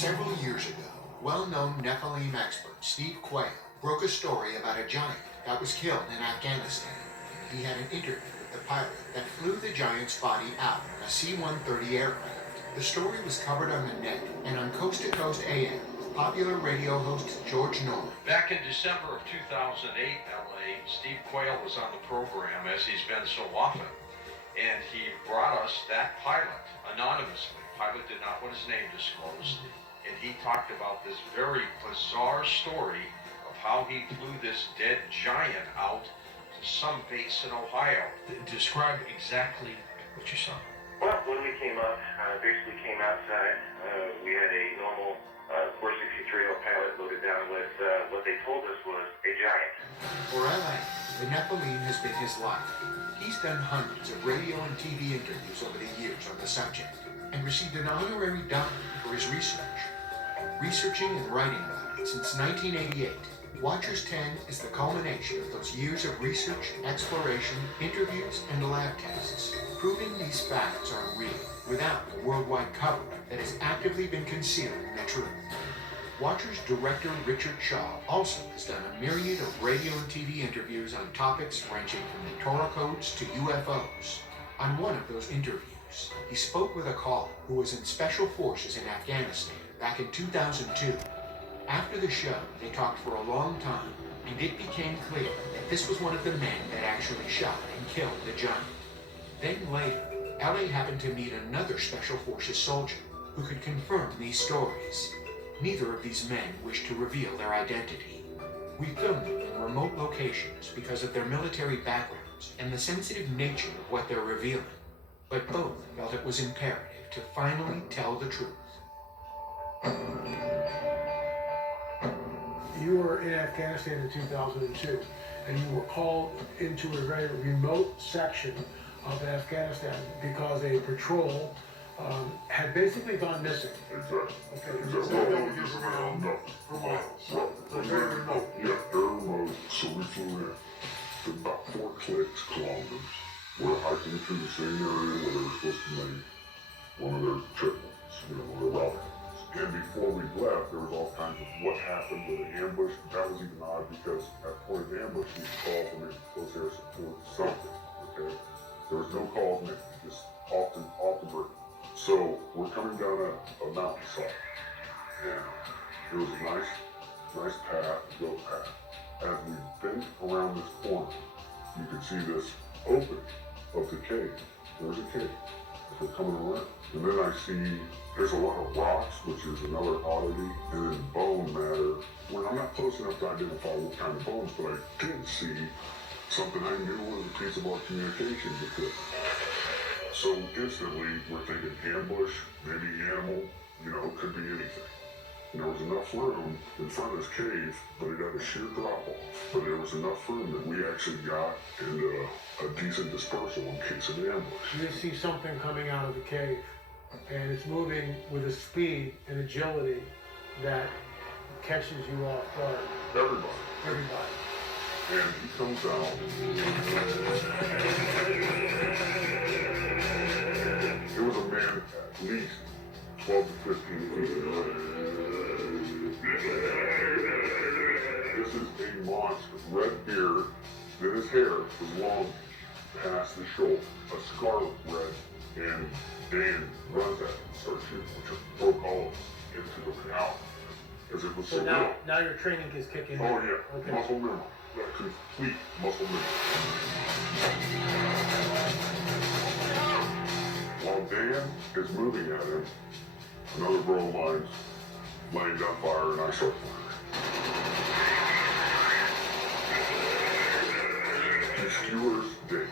Several years ago, well-known Nephilim expert Steve Quayle broke a story about a giant that was killed in Afghanistan. He had an interview with the pilot that flew the giant's body out on a C-130 aircraft. The story was covered on the net and on Coast to Coast AM with popular radio host George Norman. Back in December of 2008 in LA, Steve Quayle was on the program, as he's been so often, and he brought us that pilot anonymously. Pilot did not want his name disclosed, and he talked about this very bizarre story of how he flew this dead giant out to some base in Ohio. Describe exactly what you saw. Well, when we came up, basically came outside, we had a normal 463 pilot loaded down with what they told us was a giant. For LA, the Nephilim has been his life. He's done hundreds of radio and TV interviews over the years on the subject and received an honorary doctorate for his research. Researching and writing about it since 1988, Watchers 10 is the culmination of those years of research, exploration, interviews, and lab tests, proving these facts are real without the worldwide cover that has actively been concealing the truth. Watchers director Richard Shaw also has done a myriad of radio and TV interviews on topics ranging from the Torah codes to UFOs. On one of those interviews, he spoke with a caller who was in Special Forces in Afghanistan back in 2002. After the show, they talked for a long time, and it became clear that this was one of the men that actually shot and killed the giant. Then later, LA happened to meet another Special Forces soldier who could confirm these stories. Neither of these men wished to reveal their identity. We filmed them in remote locations because of their military backgrounds and the sensitive nature of what they're revealing, but both felt it was imperative to finally tell the truth. You were in Afghanistan in 2002, and you were called into a very remote section of Afghanistan because a patrol had basically gone missing. Exactly. Okay. Exactly. Well, just around for miles. Right. Very remote. Yeah, very remote. So we flew in to about 4 kilometers. We're hiking through the same area where they were supposed to make one of their checkpoints, their routing. And before we left, there was all kinds of what happened with an ambush. That was even odd because at the point of the ambush, we called for maybe close air support, something, okay? There was no calls made, just off the break. So we're coming down a mountainside, and it was a nice path, goat path. As we bent around this corner, you could see this opening of the cave. There's a cave. As we're coming around, and then I see there's a lot of rocks, which is another oddity, and then bone matter. When I'm not close enough to identify what kind of bones, but I did see something I knew was a piece of our communication equipment. So instantly, we're thinking ambush, maybe animal, it could be anything. And there was enough room in front of this cave, but it had a sheer drop off. But there was enough room that we actually got into a decent dispersal in case of ambush. You see something coming out of the cave, and it's moving with a speed and agility that catches you off guard. Everybody. And he comes out. It was a man at least 12 to 15 feet. This is a monster. Red beard, then his hair was long past the shoulder, a scarlet red, and Dan runs at him and starts shooting, which broke all of us into the reality. Because it was so real. Now your training is kicking in. Oh yeah, okay. Muscle memory. Yeah, complete muscle memory. While Dan is moving at him, another bro of mine's laying down fire and I start firing. He skewers Dave.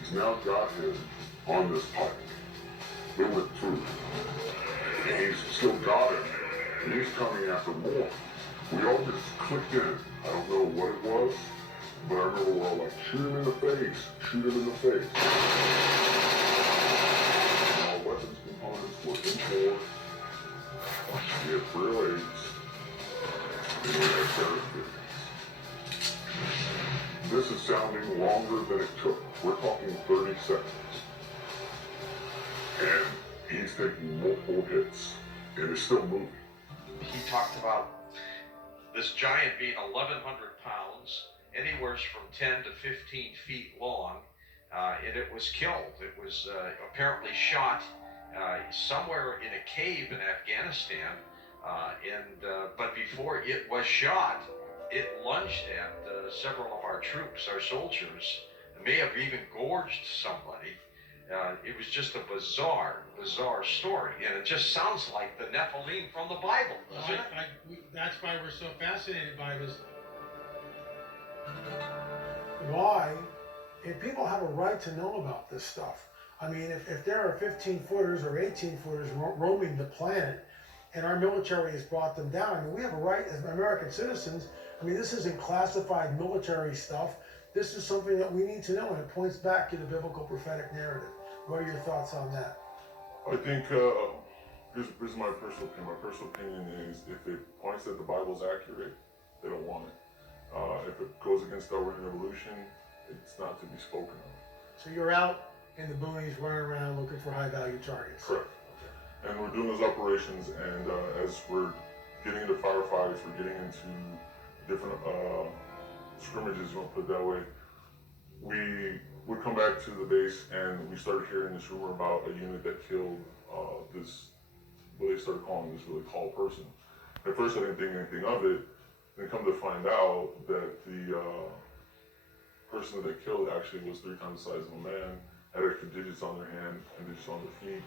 He's now got him on this pipe. They went through. And he's still got him. And he's coming after more. We all just clicked in. I don't know what it was, but I remember we're all like, shoot him in the face. Shoot him in the face. And our weapons components were in four. We had 308s. And we had barricades. This is sounding longer than it took. We're talking 30 seconds. And he's taking multiple hits. And it's still moving. He talked about this giant being 1,100 pounds, anywhere from 10 to 15 feet long, and it was killed. It was apparently shot somewhere in a cave in Afghanistan, but before it was shot, it lunged at several of our troops, our soldiers. It may have even gorged somebody. It was just a bizarre story, and it just sounds like the Nephilim from the Bible, doesn't it? That's why we're so fascinated by this. Why? If people have a right to know about this stuff. I mean, if there are 15-footers or 18-footers roaming the planet, and our military has brought them down, I mean, we have a right as American citizens. I mean, this isn't classified military stuff. This is something that we need to know, and it points back to the biblical prophetic narrative. What are your thoughts on that? I think here's my personal opinion. My personal opinion is if it points that the Bible's accurate, they don't want it. If it goes against Darwinian evolution, it's not to be spoken of. So you're out in the boonies running around looking for high-value targets. Correct. And we're doing those operations, and as we're getting into firefights, we're getting into different scrimmages, you want to put it that way, we would come back to the base and we started hearing this rumor about a unit that killed this, what they started calling this really tall person. At first I didn't think anything of it, then come to find out that the person that they killed actually was 3 times the size of a man, had extra digits on their hand and digits on their feet,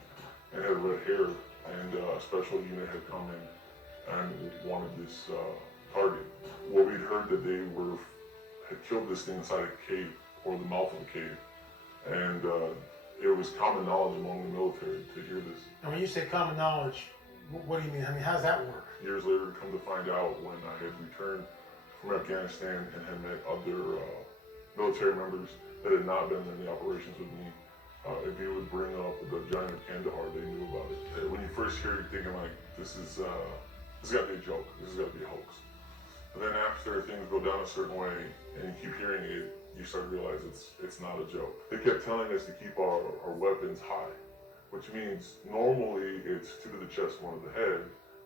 and had red hair, and a special unit had come in and wanted this target. Well, we'd heard that they had killed this thing inside a cave, or the mouth of a cave, and it was common knowledge among the military to hear this. And when you say common knowledge, what do you mean? I mean, how does that work? Years later, come to find out, when I had returned from Afghanistan and had met other military members that had not been in the operations with me, if you would bring up the giant of Kandahar, they knew about it. When you first hear it, you're thinking like, this has got to be a joke, this has got to be a hoax. And then after things go down a certain way, and you keep hearing it, you start to realize it's not a joke. They kept telling us to keep our weapons high, which means normally it's 2 to the chest, 1 to the head,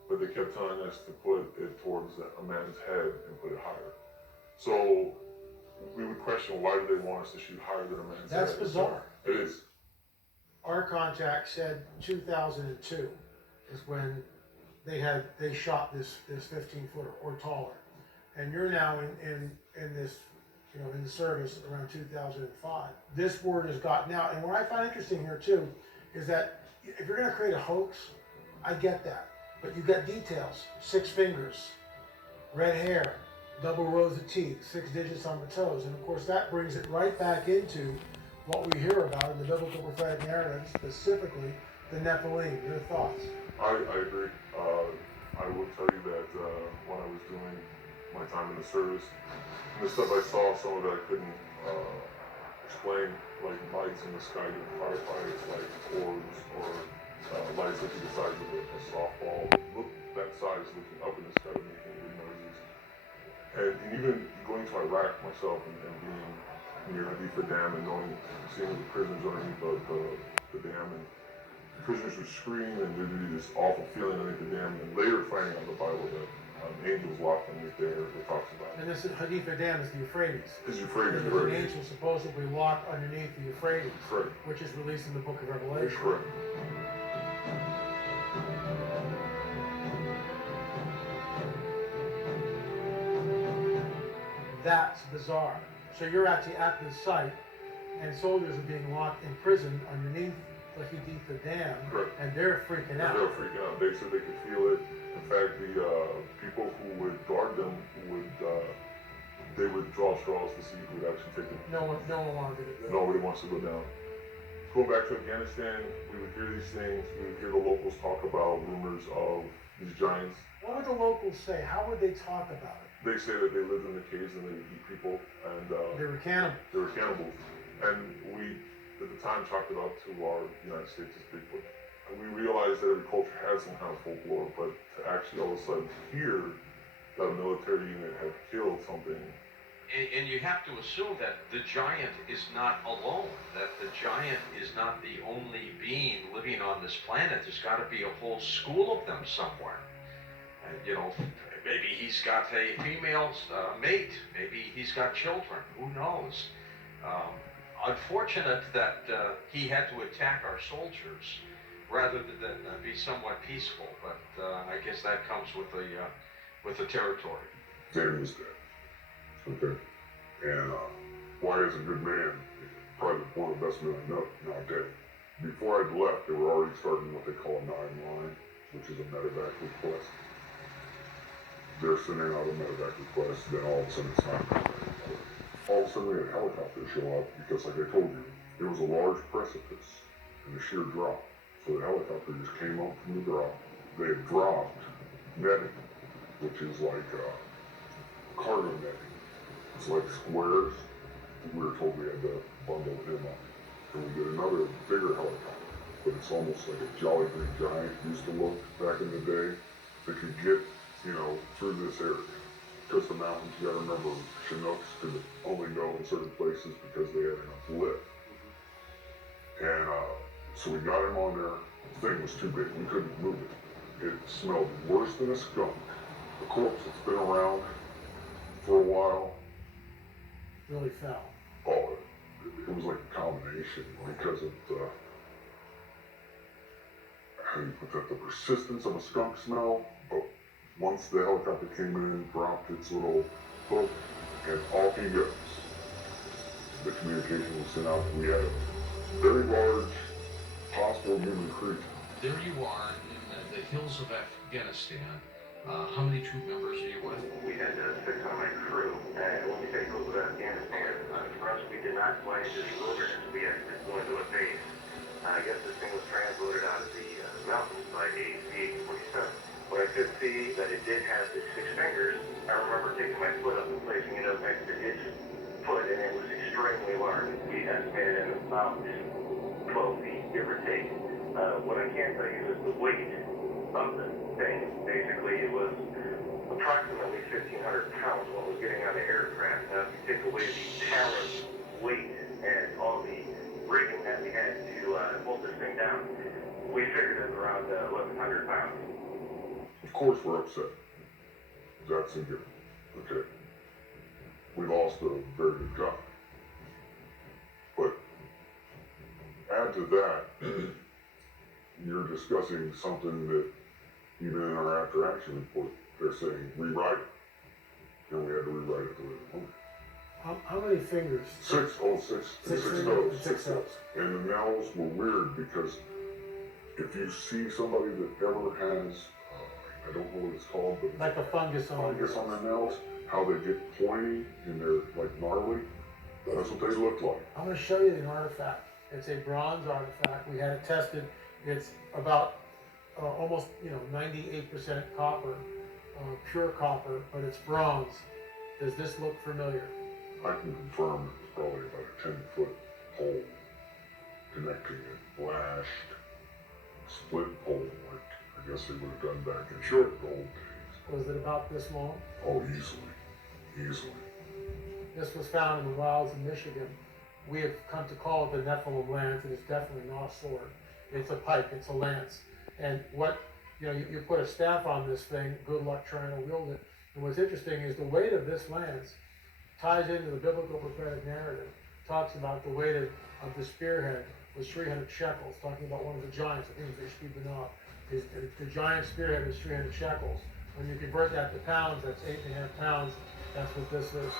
but they kept telling us to put it towards a man's head and put it higher. So we would question, why do they want us to shoot higher than a man's head? That's bizarre. It is. Our contact said 2002 is when they shot this 15-footer or taller, and you're now in this, you know, in the service around 2005. This word has gotten out, and what I find interesting here too is that if you're going to create a hoax, I get that, but you got details: 6 fingers, red hair, double rows of teeth, 6 digits on the toes, and of course that brings it right back into what we hear about in the biblical prophetic narrative, specifically the Nephilim. Your thoughts? I agree. I will tell you that when I was doing my time in the service, and the stuff I saw, some of it I couldn't explain, like lights in the sky during firefights, like orbs, or lights looking the size of a softball, look that size looking up in the sky, making weird noises. And even going to Iraq myself and being near Hadifa Dam and seeing the prisoners underneath the dam, and the prisoners would scream, and there'd be this awful feeling underneath the dam, and later finding out in the Bible that angels locked underneath there, it talks about. And this Hadifa Dam is the Euphrates. It's Euphrates, There's an angel supposedly locked underneath the Euphrates, correct, which is released in the book of Revelation. correct. That's bizarre. So you're actually at this site, and soldiers are being locked in prison underneath the Hadifa Dam, Correct. and they're freaking out. They're freaking out. They said they could feel it. In fact, the people who would guard them they would draw straws to see who would actually take them. No one wanted to do it. Nobody wants to go down. Going back to Afghanistan, we would hear these things. We would hear the locals talk about rumors of these giants. What would the locals say? How would they talk about it? They say that they lived in the caves and they would eat people, and They were cannibals. they were cannibals. And we, at the time, chalked it up to our United States as Bigfoot. And we realized that every culture had some kind of folklore, but to actually all of a sudden hear that a military unit had killed something and you have to assume that the giant is not alone, that the giant is not the only being living on this planet. There's got to be a whole school of them somewhere. And, you know, maybe he's got a female mate, maybe he's got children, who knows? Unfortunate that he had to attack our soldiers rather than be somewhat peaceful, but I guess that comes with the territory. Dan was dead. Okay. And why is a good man, probably one of the best men I know, now dead. Before I'd left, they were already starting what they call a 9-line, which is a medevac request. They're sending out a medevac request, then all of a sudden it's not coming. All of a sudden we had helicopters show up because, like I told you, it was a large precipice and a sheer drop. So the helicopter just came up from the drop. They had dropped netting, which is like cargo netting. It's like squares. We were told we had to bundle him up. And we did another bigger helicopter, but it's almost like a Jolly Green Giant used to look back in the day that could get, you know, through this area. Because the mountains, you gotta remember, Chinooks could only go in certain places because they had enough lift. And so we got him on there. The thing was too big, we couldn't move it. It smelled worse than a skunk. A corpse that's been around for a while. Really foul. Oh, it was like a combination because of the, how do you put that, the persistence of a skunk smell, but once the helicopter came in, dropped its little hook, and off he goes. The communication was sent out. We had a very large, possible human creature. There you are in the hills of Afghanistan. How many troop members are you with? We had 6 on my crew, and when we say go to Afghanistan, for us we did not fly into the wilderness. We had to go into a base. I guess this thing was transloaded out of the mountains by a C-47. When I could see that it did have the 6 fingers, I remember taking my foot up and placing it up next to its foot, and it was extremely large. We estimated it about 12 feet, give or take. What I can tell you is the weight of the thing. Basically, it was approximately 1,500 pounds what was getting on the aircraft. Now, if you take away the talent, weight, and all the rigging that we had to hold this thing down, we figured it around 1,100 pounds. Of course we're upset. That's a given. Okay. We lost a very good guy. But add to that, you're discussing something that even in our after action report, they're saying rewrite it. And we had to rewrite it the way we wanted. How many fingers? 6 fingers toes. and 6 toes. And the nails were weird because if you see somebody that ever has, I don't know what it's called, but Like a fungus on their nails, how they get pointy and they're like gnarly, that's what they look like. I'm going to show you the artifact. It's a bronze artifact. We had it tested. It's about almost 98% copper, pure copper, but it's bronze. Does this look familiar? I can confirm it's probably about a 10-foot pole connecting it, lashed, split pole, like I guess they would have done back in the old days. Was it about this long? Oh, easily. This was found in the wilds of Michigan. We have come to call it the Nephilim lance, and it's definitely not a sword. It's a pike, it's a lance. And what, you put a staff on this thing, good luck trying to wield it. And what's interesting is the weight of this lance ties into the biblical prophetic narrative. Talks about the weight of the spearhead was 300 shekels, talking about one of the giants, I think it was Ishbi-Benob. The giant spearhead was 300 shekels. When you convert that to pounds, that's 8.5 pounds. That's what this is.